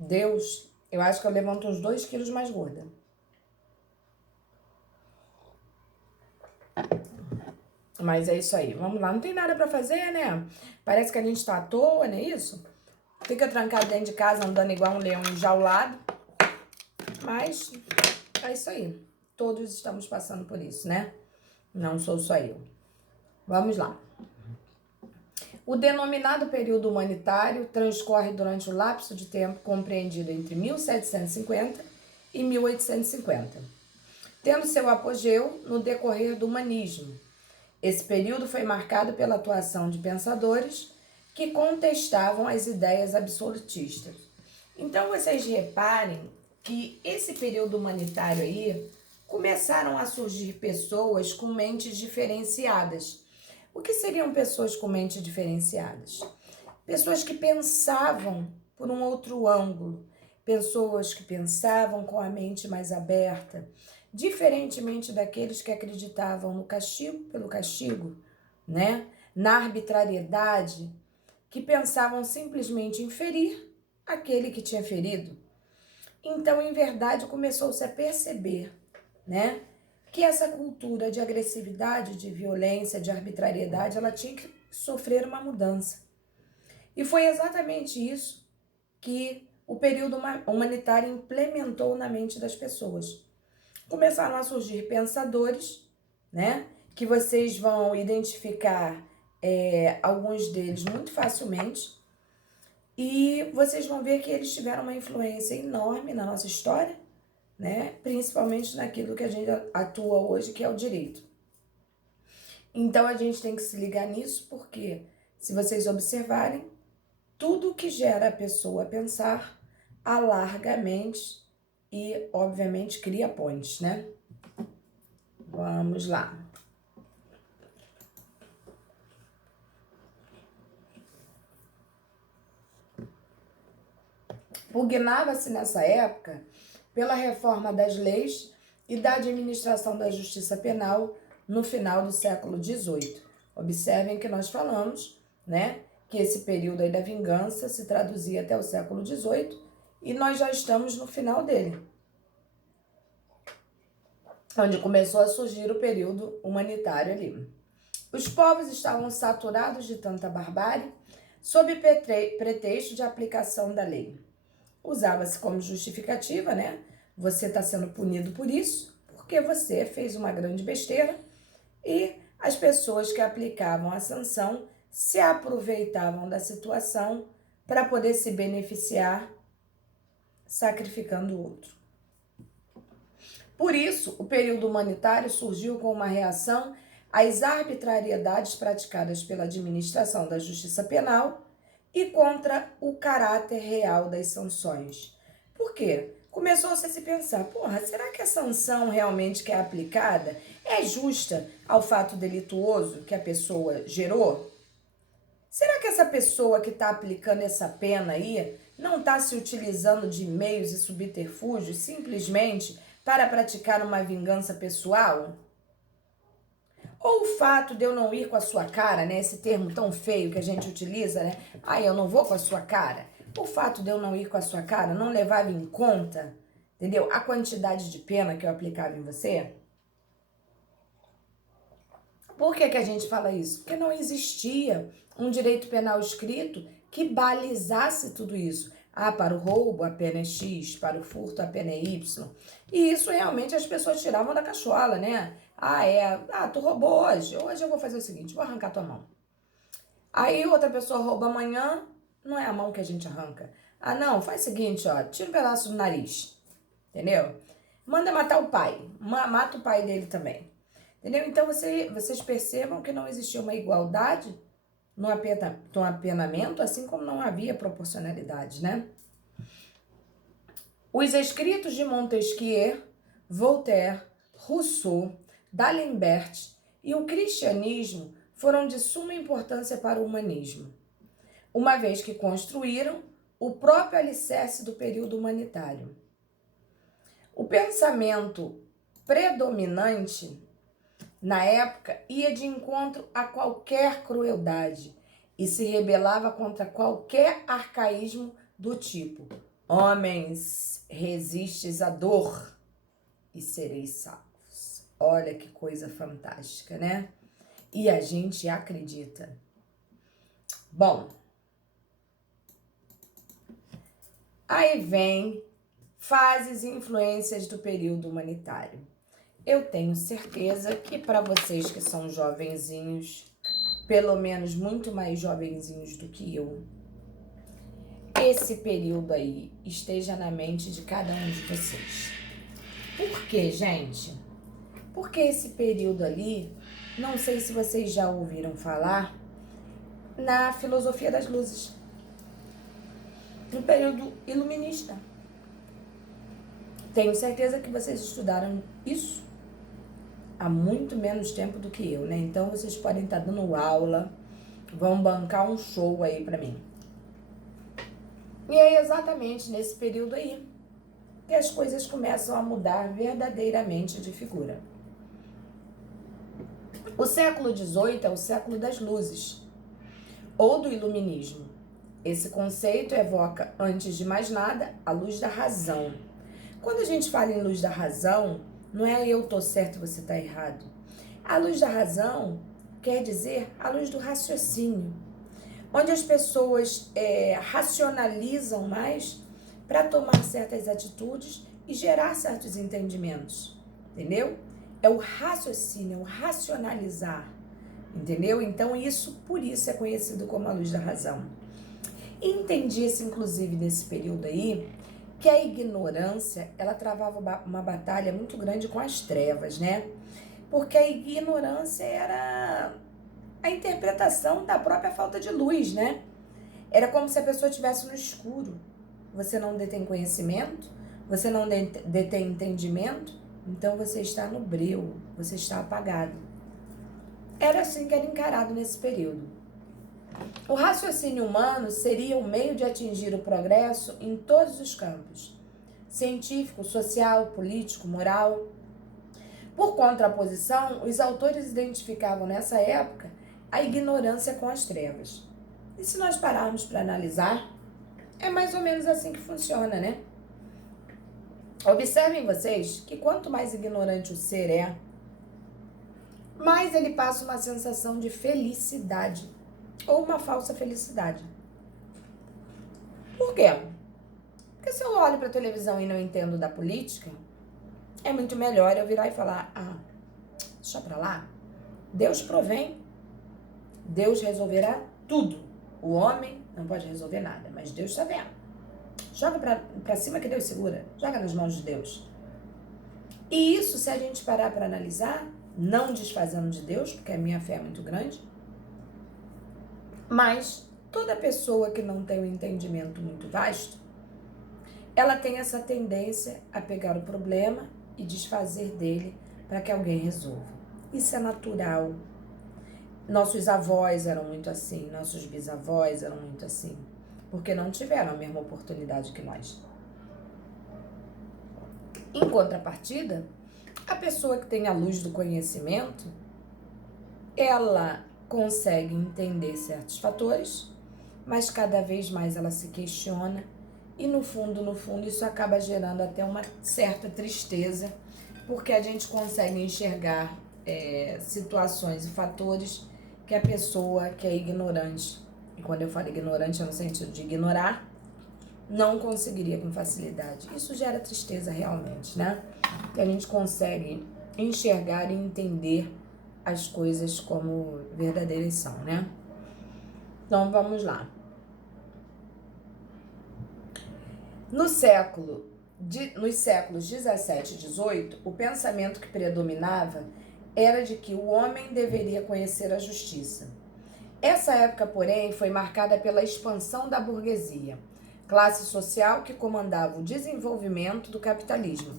Deus, eu acho que eu levanto uns 2 quilos mais gorda. Mas é isso aí, vamos lá. Não tem nada pra fazer, né? Parece que a gente tá à toa, não é isso? Fica trancado dentro de casa, andando igual um leão enjaulado. Mas é isso aí. Todos estamos passando por isso, né? Não sou só eu. Vamos lá. O denominado período humanitário transcorre durante o lapso de tempo compreendido entre 1750 e 1850, tendo seu apogeu no decorrer do humanismo. Esse período foi marcado pela atuação de pensadores que contestavam as ideias absolutistas. Então vocês reparem que esse período humanitário aí começaram a surgir pessoas com mentes diferenciadas. O que seriam pessoas com mentes diferenciadas? Pessoas que pensavam por um outro ângulo, pessoas que pensavam com a mente mais aberta, diferentemente daqueles que acreditavam no castigo pelo castigo, né? Na arbitrariedade, que pensavam simplesmente em ferir aquele que tinha ferido. Então, em verdade, começou-se a perceber, né, que essa cultura de agressividade, de violência, de arbitrariedade, ela tinha que sofrer uma mudança. E foi exatamente isso que o período humanitário implementou na mente das pessoas. Começaram a surgir pensadores, né, que vocês vão identificar alguns deles muito facilmente, e vocês vão ver que eles tiveram uma influência enorme na nossa história, né, principalmente naquilo que a gente atua hoje, que é o direito. Então a gente tem que se ligar nisso, porque se vocês observarem, tudo que gera a pessoa a pensar alarga a mente e, obviamente, cria pontes, né? Vamos lá. Pugnava-se nessa época pela reforma das leis e da administração da justiça penal no final do século XVIII. Observem que nós falamos, né, que esse período aí da vingança se traduzia até o século XVIII e nós já estamos no final dele, onde começou a surgir o período humanitário ali. Os povos estavam saturados de tanta barbárie, sob pretexto de aplicação da lei. Usava-se como justificativa, né? Você está sendo punido por isso, porque você fez uma grande besteira, e as pessoas que aplicavam a sanção se aproveitavam da situação para poder se beneficiar, sacrificando o outro. Por isso, o período humanitário surgiu com uma reação às arbitrariedades praticadas pela administração da justiça penal e contra o caráter real das sanções. Por quê? Começou-se a se pensar, porra, será que a sanção realmente que é aplicada é justa ao fato delituoso que a pessoa gerou? Será que essa pessoa que está aplicando essa pena aí não está se utilizando de meios e subterfúgios simplesmente para praticar uma vingança pessoal? Ou o fato de eu não ir com a sua cara, né? Esse termo tão feio que a gente utiliza, né? Ah, eu não vou com a sua cara. O fato de eu não ir com a sua cara não levava em conta, entendeu? A quantidade de pena que eu aplicava em você? Por que a gente fala isso? Porque não existia um direito penal escrito que balizasse tudo isso. Ah, para o roubo a pena é X, para o furto a pena é Y. E isso realmente as pessoas tiravam da cachola, né? Tu roubou hoje. Hoje eu vou fazer o seguinte, vou arrancar tua mão. Aí outra pessoa rouba amanhã, não é a mão que a gente arranca. Ah, não, faz o seguinte, ó, tira um pedaço do nariz, entendeu? Manda matar o pai, mata o pai dele também. Entendeu? Então, vocês percebam que não existia uma igualdade no apenamento, assim como não havia proporcionalidade, né? Os escritos de Montesquieu, Voltaire, Rousseau, D'Alembert e o cristianismo foram de suma importância para o humanismo, uma vez que construíram o próprio alicerce do período humanitário. O pensamento predominante na época, ia de encontro a qualquer crueldade e se rebelava contra qualquer arcaísmo do tipo. Homens, resistes à dor e sereis salvos. Olha que coisa fantástica, né? E a gente acredita. Bom, aí vem fases e influências do período humanitário. Eu tenho certeza que para vocês que são jovenzinhos, pelo menos muito mais jovenzinhos do que eu, esse período aí esteja na mente de cada um de vocês. Por quê, gente? Porque esse período ali, não sei se vocês já ouviram falar, na filosofia das luzes, no período iluminista. Tenho certeza que vocês estudaram isso há muito menos tempo do que eu, né? Então vocês podem estar dando aula, vão bancar um show aí pra mim. E é exatamente nesse período aí que as coisas começam a mudar verdadeiramente de figura. O século XVIII é o século das luzes, ou do iluminismo. Esse conceito evoca, antes de mais nada, a luz da razão. Quando a gente fala em luz da razão, não é eu tô certo e você tá errado. A luz da razão quer dizer a luz do raciocínio, onde as pessoas racionalizam mais para tomar certas atitudes e gerar certos entendimentos, entendeu? É o raciocínio, é o racionalizar, entendeu? Então por isso é conhecido como a luz da razão. Entendia-se, inclusive, nesse período aí, que a ignorância, ela travava uma batalha muito grande com as trevas, né? Porque a ignorância era a interpretação da própria falta de luz, né? Era como se a pessoa estivesse no escuro. Você não detém conhecimento, você não detém entendimento, então você está no breu, você está apagado. Era assim que era encarado nesse período. O raciocínio humano seria o meio de atingir o progresso em todos os campos: científico, social, político, moral. Por contraposição, os autores identificavam nessa época a ignorância com as trevas. E se nós pararmos para analisar, é mais ou menos assim que funciona, né? Observem vocês que quanto mais ignorante o ser é, mais ele passa uma sensação de felicidade ou uma falsa felicidade. Por quê? Porque se eu olho para a televisão e não entendo da política, é muito melhor eu virar e falar: deixa pra lá, Deus provém, Deus resolverá tudo. O homem não pode resolver nada, mas Deus está vendo. Joga pra cima que Deus segura, joga nas mãos de Deus. E isso, se a gente parar para analisar, não desfazendo de Deus, porque a minha fé é muito grande, mas toda pessoa que não tem um entendimento muito vasto, ela tem essa tendência a pegar o problema e desfazer dele para que alguém resolva. Isso é natural. Nossos avós eram muito assim, nossos bisavós eram muito assim, porque não tiveram a mesma oportunidade que nós. Em contrapartida, a pessoa que tem a luz do conhecimento, ela consegue entender certos fatores, mas cada vez mais ela se questiona e no fundo, isso acaba gerando até uma certa tristeza, porque a gente consegue enxergar situações e fatores que a pessoa que é ignorante, e quando eu falo ignorante é no sentido de ignorar, não conseguiria com facilidade. Isso gera tristeza realmente, né? Que a gente consegue enxergar e entender as coisas como verdadeiras são, né? Então vamos lá. Nos séculos 17 e 18, o pensamento que predominava era de que o homem deveria conhecer a justiça. Essa época, porém, foi marcada pela expansão da burguesia, classe social que comandava o desenvolvimento do capitalismo.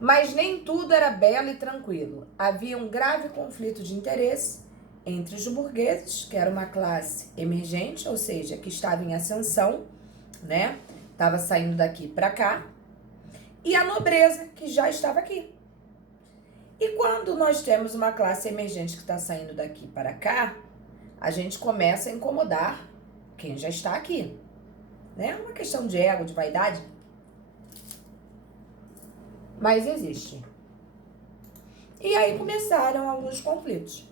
Mas nem tudo era belo e tranquilo. Havia um grave conflito de interesse entre os burgueses, que era uma classe emergente, ou seja, que estava em ascensão, né? Estava saindo daqui para cá, e a nobreza, que já estava aqui. E quando nós temos uma classe emergente que está saindo daqui para cá, a gente começa a incomodar quem já está aqui, né? Uma questão de ego, de vaidade. Mas existe. E aí começaram alguns conflitos.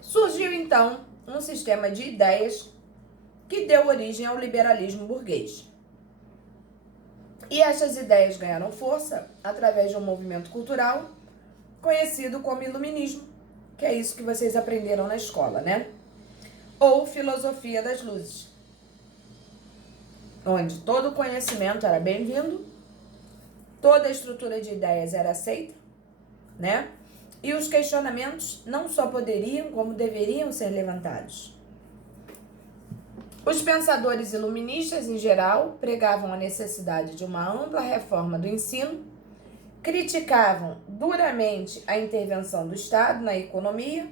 Surgiu, então, um sistema de ideias que deu origem ao liberalismo burguês. E essas ideias ganharam força através de um movimento cultural conhecido como iluminismo, que é isso que vocês aprenderam na escola, né? Ou filosofia das luzes, onde todo conhecimento era bem-vindo, toda a estrutura de ideias era aceita, né? E os questionamentos não só poderiam, como deveriam ser levantados. Os pensadores iluministas, em geral, pregavam a necessidade de uma ampla reforma do ensino, criticavam duramente a intervenção do Estado na economia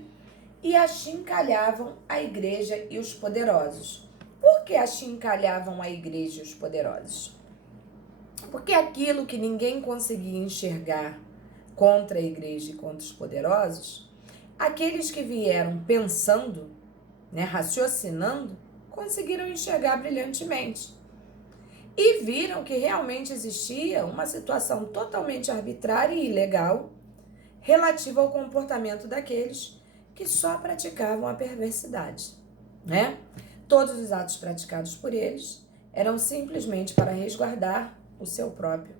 e achincalhavam a igreja e os poderosos. Por que achincalhavam a igreja e os poderosos? Porque aquilo que ninguém conseguia enxergar contra a igreja e contra os poderosos, aqueles que vieram pensando, né, raciocinando, conseguiram enxergar brilhantemente. E viram que realmente existia uma situação totalmente arbitrária e ilegal relativa ao comportamento daqueles que só praticavam a perversidade, né? Todos os atos praticados por eles eram simplesmente para resguardar o seu próprio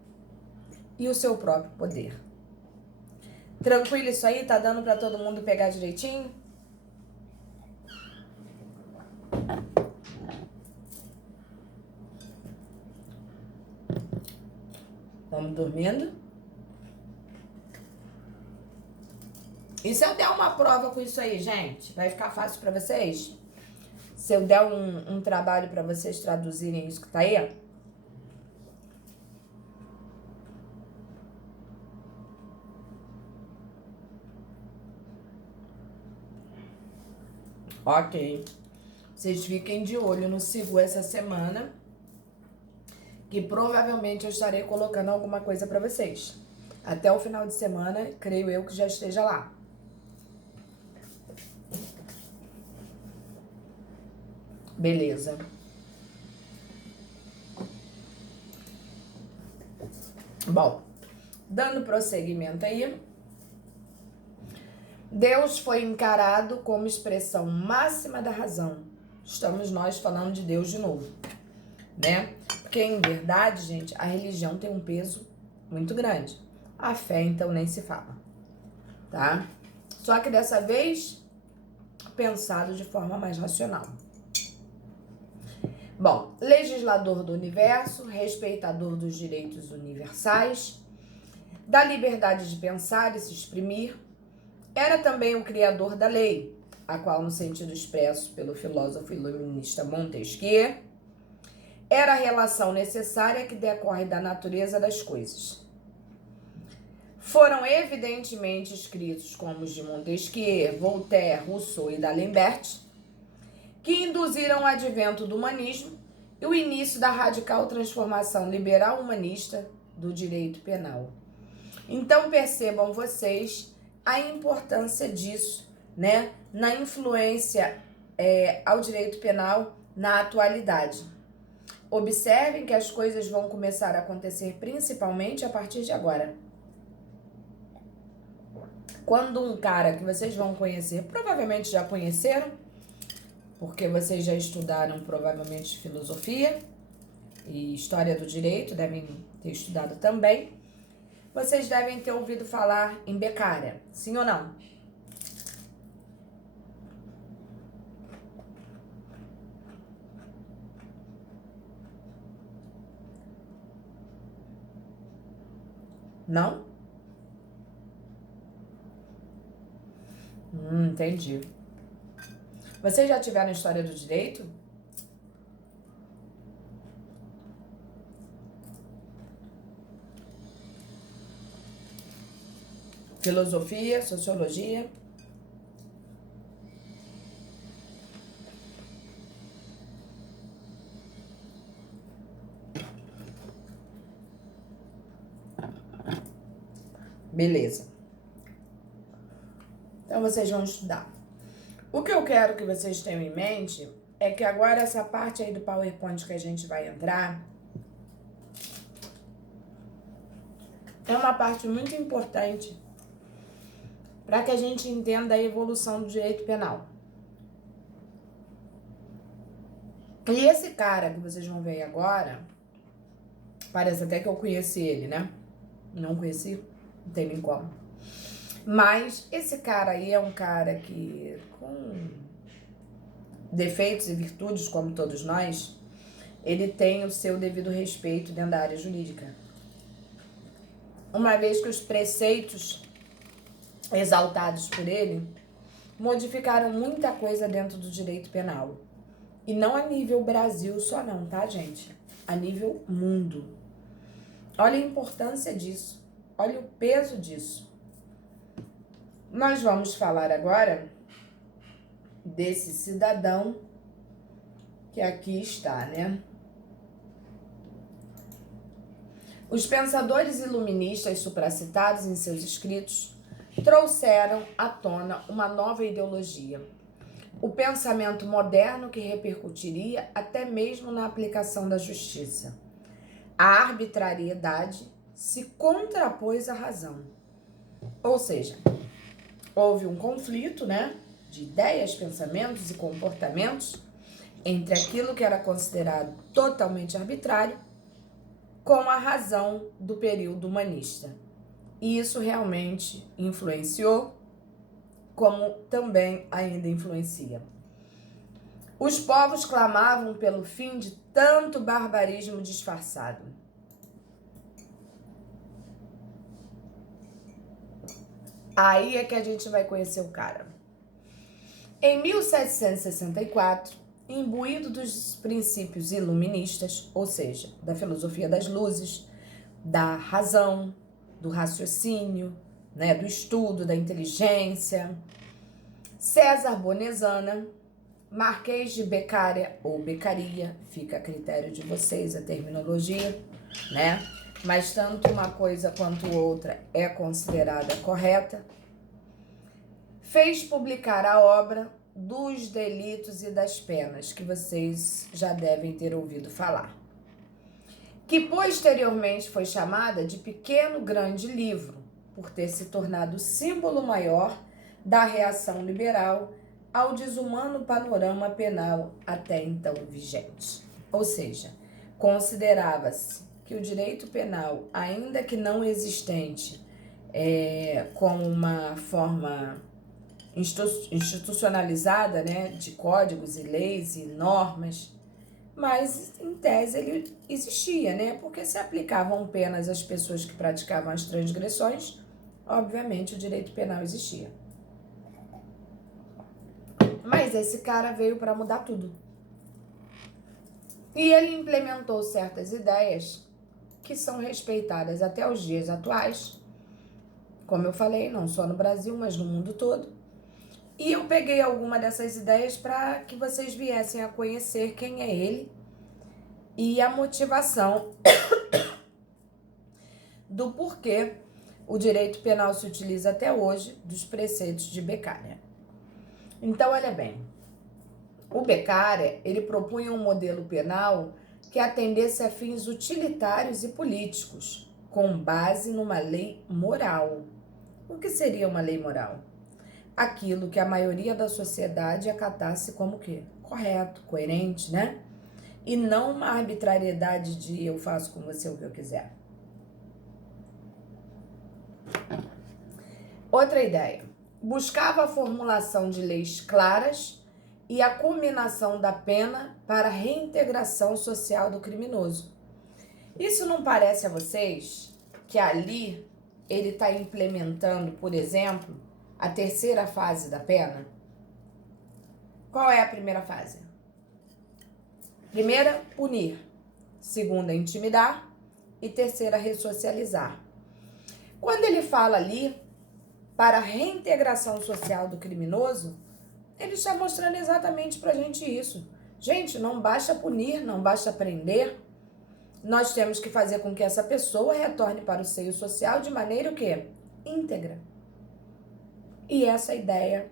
poder. Tranquilo isso aí? Tá dando para todo mundo pegar direitinho? Vamos dormindo? E se eu der uma prova com isso aí, gente? Vai ficar fácil para vocês? Se eu der um trabalho para vocês traduzirem isso que tá aí? Ok. Vocês fiquem de olho no Sigu essa semana, que provavelmente eu estarei colocando alguma coisa para vocês. Até o final de semana, creio eu que já esteja lá. Beleza. Bom, dando prosseguimento aí, Deus foi encarado como expressão máxima da razão. Estamos nós falando de Deus de novo, né? Porque, em verdade, gente, a religião tem um peso muito grande. A fé, então, nem se fala, tá? Só que dessa vez, pensado de forma mais racional. Bom, legislador do universo, respeitador dos direitos universais, da liberdade de pensar e se exprimir, era também o criador da lei, a qual, no sentido expresso pelo filósofo iluminista Montesquieu, era a relação necessária que decorre da natureza das coisas. Foram evidentemente escritos como os de Montesquieu, Voltaire, Rousseau e D'Alembert, que induziram o advento do humanismo e o início da radical transformação liberal humanista do direito penal. Então percebam vocês a importância disso, né, na influência ao direito penal na atualidade. Observem que as coisas vão começar a acontecer principalmente a partir de agora. Quando um cara que vocês vão conhecer, provavelmente já conheceram, porque vocês já estudaram provavelmente filosofia e história do direito, devem ter estudado também. Vocês devem ter ouvido falar em Beccaria, sim ou não? Não? Entendi. Vocês já tiveram história do direito? Filosofia, sociologia? Beleza. Então vocês vão estudar. O que eu quero que vocês tenham em mente é que agora essa parte aí do PowerPoint que a gente vai entrar é uma parte muito importante para que a gente entenda a evolução do direito penal. E esse cara que vocês vão ver agora, parece até que eu conheci ele, né? Não conheci, não tem nem como. Mas esse cara aí é um cara que, com defeitos e virtudes, como todos nós, ele tem o seu devido respeito dentro da área jurídica. Uma vez que os preceitos exaltados por ele modificaram muita coisa dentro do direito penal. E não a nível Brasil só não, tá, gente? A nível mundo. Olha a importância disso. Olha o peso disso. Nós vamos falar agora desse cidadão que aqui está, né? Os pensadores iluministas supracitados em seus escritos trouxeram à tona uma nova ideologia, o pensamento moderno que repercutiria até mesmo na aplicação da justiça. A arbitrariedade se contrapôs à razão. Ou seja, houve um conflito, né, de ideias, pensamentos e comportamentos entre aquilo que era considerado totalmente arbitrário com a razão do período humanista. E isso realmente influenciou, como também ainda influencia. Os povos clamavam pelo fim de tanto barbarismo disfarçado. Aí é que a gente vai conhecer o cara. Em 1764, imbuído dos princípios iluministas, ou seja, da filosofia das luzes, da razão, do raciocínio, né, do estudo, da inteligência, César Bonezana, Marquês de Beccaria ou Beccaria, fica a critério de vocês a terminologia, né? Mas tanto uma coisa quanto outra é considerada correta, fez publicar a obra dos delitos e das penas, que vocês já devem ter ouvido falar, que posteriormente foi chamada de Pequeno Grande Livro, por ter se tornado símbolo maior da reação liberal ao desumano panorama penal até então vigente. Ou seja, considerava-se que o direito penal, ainda que não existente como uma forma institucionalizada, né, de códigos e leis e normas, mas em tese ele existia, né, porque se aplicavam penas às pessoas que praticavam as transgressões, obviamente o direito penal existia. Mas esse cara veio para mudar tudo. E ele implementou certas ideias que são respeitadas até os dias atuais, como eu falei, não só no Brasil, mas no mundo todo. E eu peguei alguma dessas ideias para que vocês viessem a conhecer quem é ele e a motivação do porquê o direito penal se utiliza até hoje dos preceitos de Beccaria. Então, olha bem, o Beccaria, ele propunha um modelo penal que atendesse a fins utilitários e políticos, com base numa lei moral. O que seria uma lei moral? Aquilo que a maioria da sociedade acatasse como quê? Correto, coerente, né? E não uma arbitrariedade de eu faço com você o que eu quiser. Outra ideia. Buscava a formulação de leis claras e a culminação da pena para a reintegração social do criminoso. Isso não parece a vocês que ali ele está implementando, por exemplo, a terceira fase da pena? Qual é a primeira fase? Primeira, punir. Segunda, intimidar. E terceira, ressocializar. Quando ele fala ali para a reintegração social do criminoso, ele está mostrando exatamente pra gente isso. Gente, não basta punir, não basta prender. Nós temos que fazer com que essa pessoa retorne para o seio social de maneira o quê? Íntegra. E essa ideia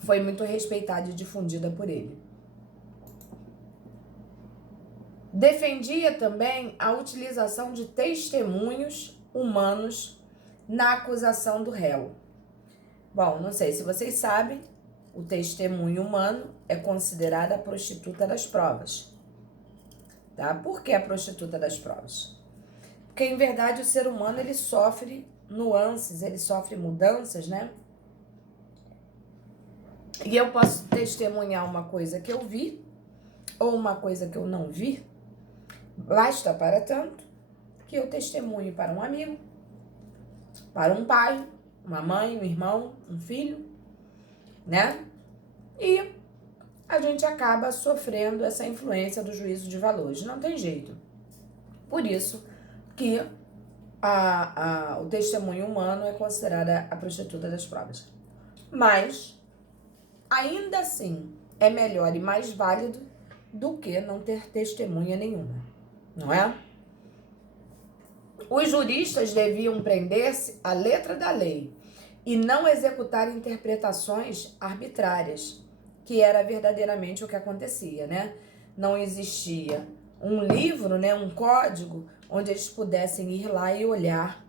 foi muito respeitada e difundida por ele. Defendia também a utilização de testemunhos humanos na acusação do réu. Bom, não sei se vocês sabem, o testemunho humano é considerada a prostituta das provas. Tá? Por que a prostituta das provas? Porque, em verdade, o ser humano, ele sofre nuances, ele sofre mudanças, né? E eu posso testemunhar uma coisa que eu vi, ou uma coisa que eu não vi. Basta, para tanto, que eu testemunhe para um amigo, para um pai, uma mãe, um irmão, um filho, né? E a gente acaba sofrendo essa influência do juízo de valores. Não tem jeito. Por isso que o testemunho humano é considerada a prostituta das provas. Mas, ainda assim, é melhor e mais válido do que não ter testemunha nenhuma, não é? Os juristas deviam prender-se à letra da lei e não executar interpretações arbitrárias, que era verdadeiramente o que acontecia, né? Não existia um livro, né, um código, onde eles pudessem ir lá e olhar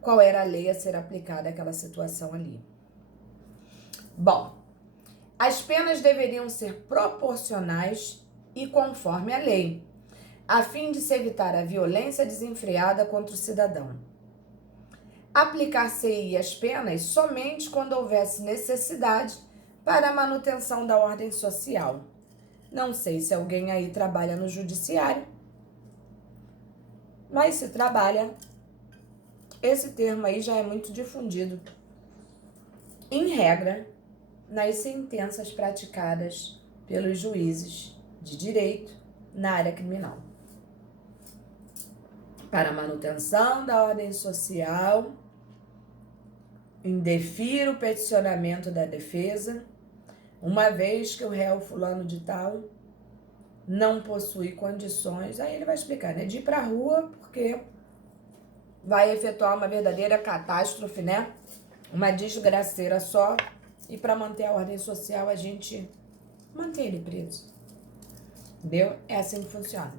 qual era a lei a ser aplicada àquela situação ali. Bom, as penas deveriam ser proporcionais e conforme a lei, a fim de se evitar a violência desenfreada contra o cidadão. Aplicar-se-ia as penas somente quando houvesse necessidade para a manutenção da ordem social. Não sei se alguém aí trabalha no judiciário, mas se trabalha, esse termo aí já é muito difundido, em regra, nas sentenças praticadas pelos juízes de direito na área criminal. Para a manutenção da ordem social, indefiro o peticionamento da defesa, uma vez que o réu fulano de tal não possui condições, aí ele vai explicar, né, de ir para a rua porque vai efetuar uma verdadeira catástrofe, né, uma desgraceira só, e para manter a ordem social a gente mantém ele preso, entendeu? É assim que funciona.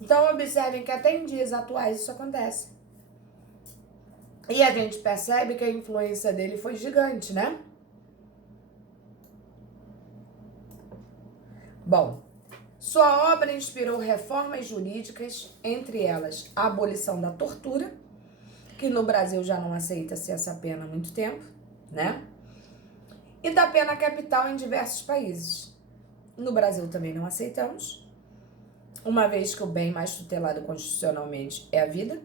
Então observem que até em dias atuais isso acontece. E a gente percebe que a influência dele foi gigante, né? Bom, sua obra inspirou reformas jurídicas, entre elas a abolição da tortura, que no Brasil já não aceita-se essa pena há muito tempo, né? E da pena capital em diversos países. No Brasil também não aceitamos, uma vez que o bem mais tutelado constitucionalmente é a vida,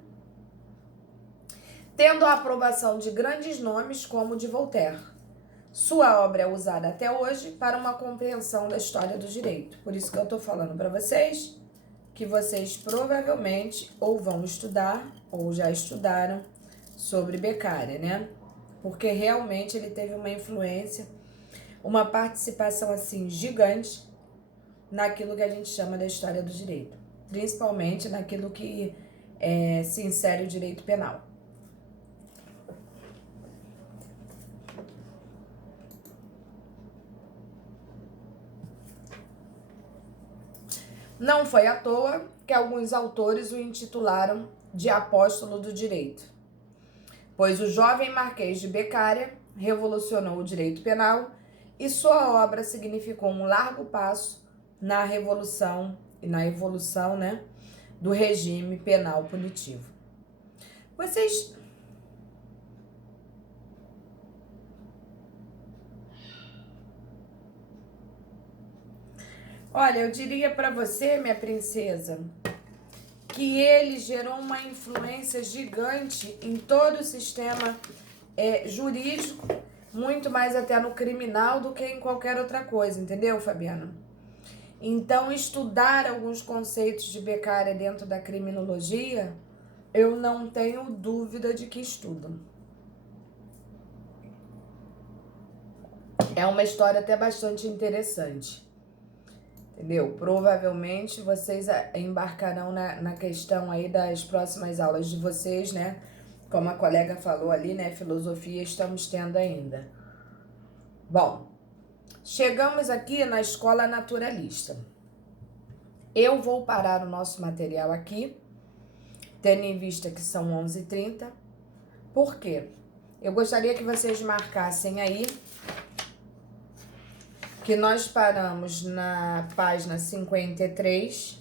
tendo a aprovação de grandes nomes como o de Voltaire. Sua obra é usada até hoje para uma compreensão da história do direito. Por isso que eu estou falando para vocês que vocês provavelmente ou vão estudar ou já estudaram sobre Beccaria, né? Porque realmente ele teve uma influência, uma participação assim gigante naquilo que a gente chama da história do direito, principalmente naquilo que se insere o direito penal. Não foi à toa que alguns autores o intitularam de apóstolo do direito, pois o jovem Marquês de Beccaria revolucionou o direito penal e sua obra significou um largo passo na revolução e na evolução, né, do regime penal punitivo. Vocês... Olha, eu diria para você, minha princesa, que ele gerou uma influência gigante em todo o sistema jurídico, muito mais até no criminal do que em qualquer outra coisa, entendeu, Fabiana? Então, estudar alguns conceitos de Beccaria dentro da criminologia, eu não tenho dúvida de que estudam. É uma história até bastante interessante. Entendeu? Provavelmente vocês embarcarão na questão aí das próximas aulas de vocês, né? Como a colega falou ali, né? Filosofia estamos tendo ainda. Bom, chegamos aqui na escola naturalista. Eu vou parar o nosso material aqui, tendo em vista que são 11h30. Por quê? Eu gostaria que vocês marcassem aí que nós paramos na página 53.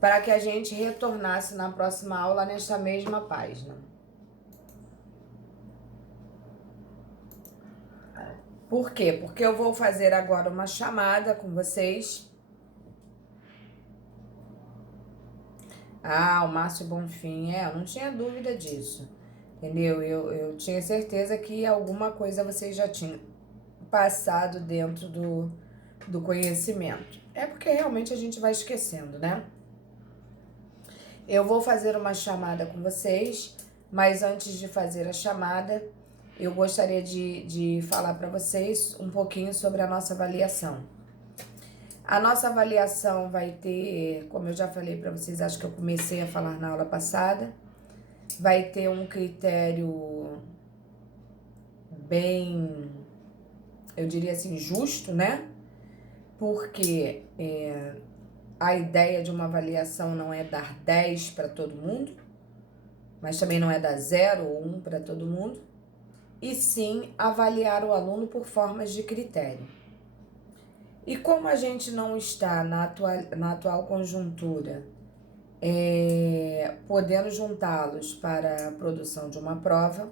Para que a gente retornasse na próxima aula nesta mesma página. Por quê? Porque eu vou fazer agora uma chamada com vocês. Ah, o Márcio Bonfim, eu não tinha dúvida disso, entendeu? Eu tinha certeza que alguma coisa vocês já tinham passado dentro do conhecimento. É porque realmente a gente vai esquecendo, né? Eu vou fazer uma chamada com vocês, mas antes de fazer a chamada, eu gostaria de falar para vocês um pouquinho sobre a nossa avaliação. A nossa avaliação vai ter, como eu já falei para vocês, acho que eu comecei a falar na aula passada, vai ter um critério bem, eu diria assim, justo, né? Porque a ideia de uma avaliação não é dar 10 para todo mundo, mas também não é dar 0 ou 1 para todo mundo, e sim avaliar o aluno por formas de critério. E como a gente não está na atual conjuntura podendo juntá-los para a produção de uma prova,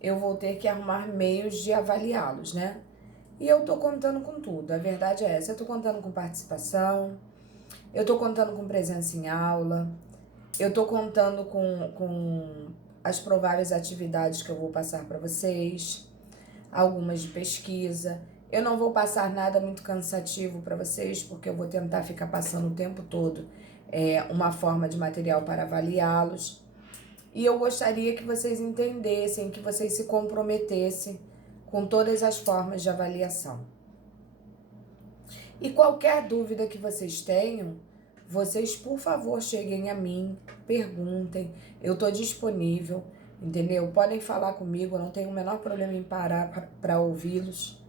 eu vou ter que arrumar meios de avaliá-los, né? E eu tô contando com tudo, a verdade é essa. Eu tô contando com participação, eu tô contando com presença em aula, eu tô contando com as prováveis atividades que eu vou passar para vocês, algumas de pesquisa. Eu não vou passar nada muito cansativo para vocês, porque eu vou tentar ficar passando o tempo todo uma forma de material para avaliá-los. E eu gostaria que vocês entendessem, que vocês se comprometessem com todas as formas de avaliação. E qualquer dúvida que vocês tenham, vocês, por favor, cheguem a mim, perguntem, eu estou disponível, entendeu? Podem falar comigo, eu não tenho o menor problema em parar para ouvi-los.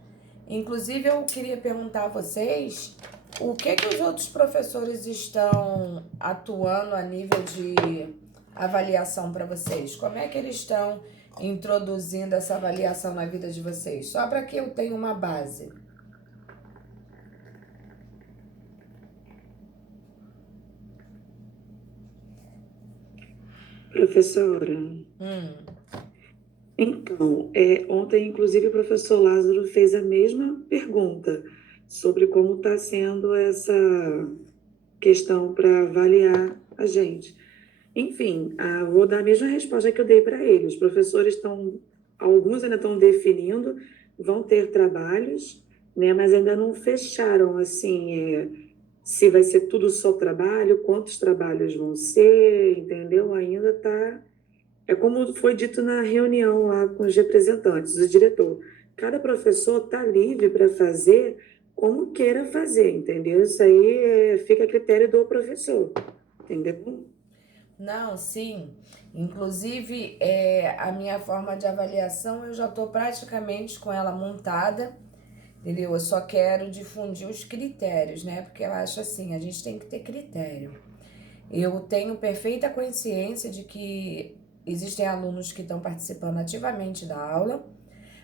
Inclusive, eu queria perguntar a vocês o que os outros professores estão atuando a nível de avaliação para vocês. Como é que eles estão introduzindo essa avaliação na vida de vocês? Só para que eu tenha uma base. Professora, então, ontem, inclusive, o professor Lázaro fez a mesma pergunta sobre como está sendo essa questão para avaliar a gente. Enfim, vou dar a mesma resposta que eu dei para ele. Os professores alguns ainda estão definindo, vão ter trabalhos, né, mas ainda não fecharam, assim, se vai ser tudo só trabalho, quantos trabalhos vão ser, entendeu? Ainda está. É como foi dito na reunião lá com os representantes, o diretor. Cada professor está livre para fazer como queira fazer, entendeu? Isso aí fica a critério do professor, entendeu? Não, sim. Inclusive, a minha forma de avaliação, eu já estou praticamente com ela montada, entendeu? Eu só quero difundir os critérios, né? Porque eu acho assim, a gente tem que ter critério. Eu tenho perfeita consciência de que existem alunos que estão participando ativamente da aula,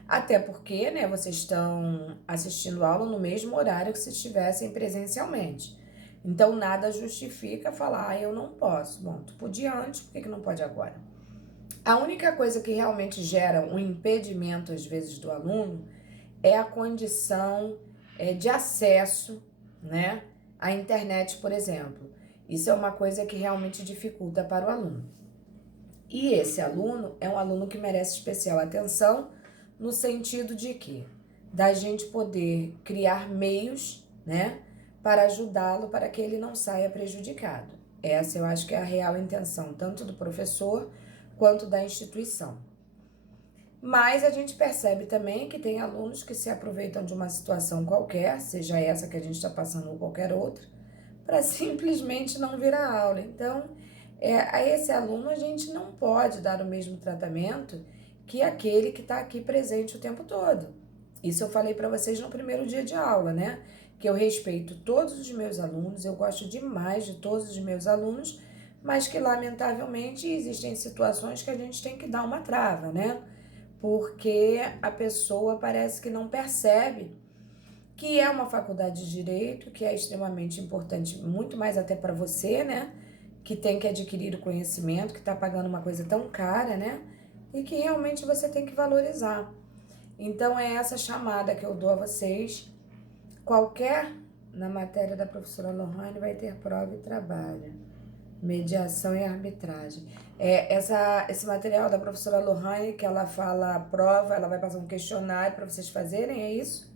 até porque, né, vocês estão assistindo a aula no mesmo horário que se estivessem presencialmente. Então, nada justifica falar, eu não posso. Bom, tu podia antes, por que não pode agora? A única coisa que realmente gera um impedimento, às vezes, do aluno é a condição de acesso, né, à internet, por exemplo. Isso é uma coisa que realmente dificulta para o aluno. E esse aluno é um aluno que merece especial atenção, no sentido de que da gente poder criar meios, né, para ajudá-lo para que ele não saia prejudicado. Essa eu acho que é a real intenção, tanto do professor quanto da instituição. Mas a gente percebe também que tem alunos que se aproveitam de uma situação qualquer, seja essa que a gente está passando ou qualquer outra, para simplesmente não vir à aula. Então, a esse aluno a gente não pode dar o mesmo tratamento que aquele que está aqui presente o tempo todo. Isso eu falei para vocês no primeiro dia de aula, né? Que eu respeito todos os meus alunos, eu gosto demais de todos os meus alunos, mas que lamentavelmente existem situações que a gente tem que dar uma trava, né? Porque a pessoa parece que não percebe que é uma faculdade de direito, que é extremamente importante, muito mais até para você, né? Que tem que adquirir o conhecimento, que está pagando uma coisa tão cara, né? E que realmente você tem que valorizar. Então é essa chamada que eu dou a vocês. Qualquer, na matéria da professora Lohane, vai ter prova e trabalho. Mediação e arbitragem. Esse material da professora Lohane, que ela fala prova, ela vai passar um questionário para vocês fazerem, é isso?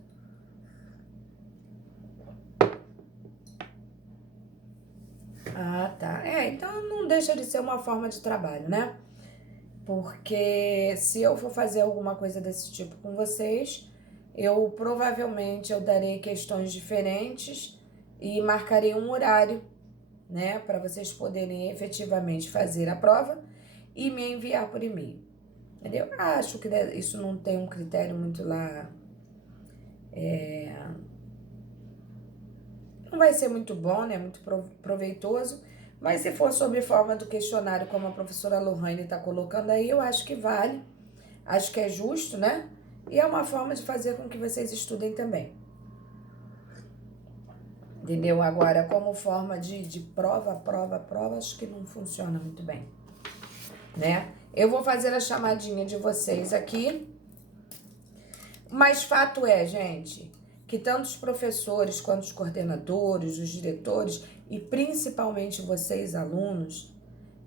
Ah, tá. Então não deixa de ser uma forma de trabalho, né? Porque se eu for fazer alguma coisa desse tipo com vocês, eu provavelmente darei questões diferentes e marcarei um horário, né, para vocês poderem efetivamente fazer a prova e me enviar por e-mail. Entendeu? Acho que isso não tem um critério muito lá. Não vai ser muito bom, né? Muito proveitoso. Mas se for sob forma do questionário, como a professora Lohane está colocando aí, eu acho que vale. Acho que é justo, né? E é uma forma de fazer com que vocês estudem também. Entendeu? Agora, como forma de prova, acho que não funciona muito bem, né? Eu vou fazer a chamadinha de vocês aqui. Mas fato é, gente, que tanto os professores quanto os coordenadores, os diretores e principalmente vocês, alunos,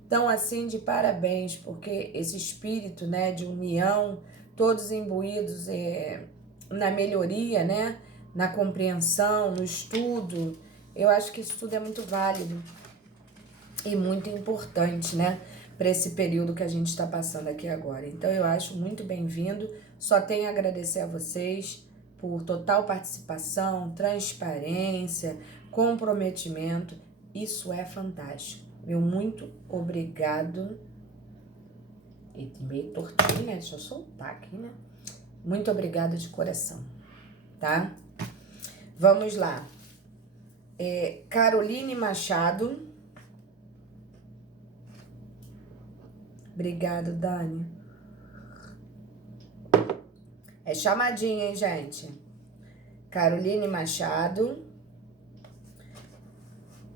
estão assim de parabéns, porque esse espírito, né, de união, todos imbuídos na melhoria, né, na compreensão, no estudo, eu acho que isso tudo é muito válido e muito importante, né, para esse período que a gente está passando aqui agora. Então eu acho muito bem-vindo, só tenho a agradecer a vocês por total participação, transparência, comprometimento, isso é fantástico. Meu muito obrigado. E meio tortinho, né? Deixa eu soltar aqui, né? Muito obrigada de coração, tá? Vamos lá. Caroline Machado. Obrigado, Dani. É chamadinha, hein, gente? Caroline Machado.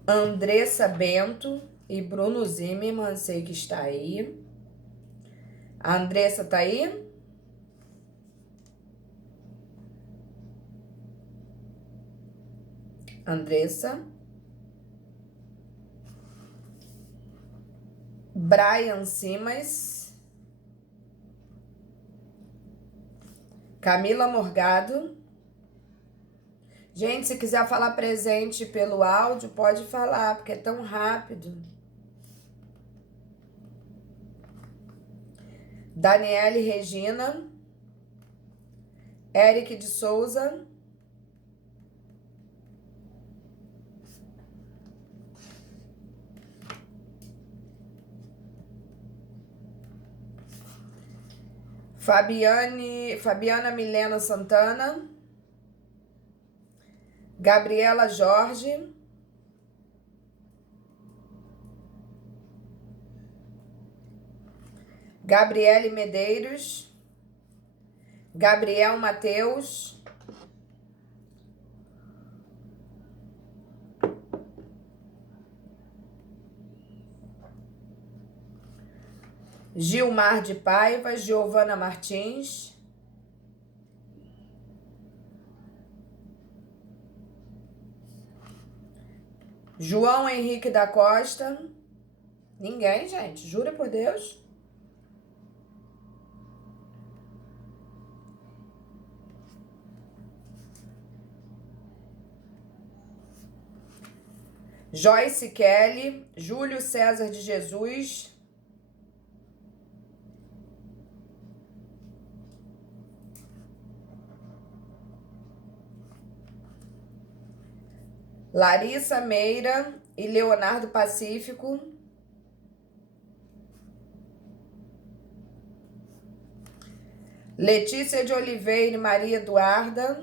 Andressa Bento e Bruno Zimmermann, sei que está aí. A Andressa tá aí? Andressa. Brian Simas. Camila Morgado. Gente, se quiser falar presente pelo áudio, pode falar, porque é tão rápido. Daniele Regina. Eric de Souza. Fabiana Milena Santana. Gabriela Jorge. Gabriele Medeiros. Gabriel Mateus. Gilmar de Paiva. Giovana Martins. João Henrique da Costa. Ninguém, gente. Jura por Deus? Joyce Kelly. Júlio César de Jesus. Larissa Meira e Leonardo Pacífico. Letícia de Oliveira e Maria Eduarda.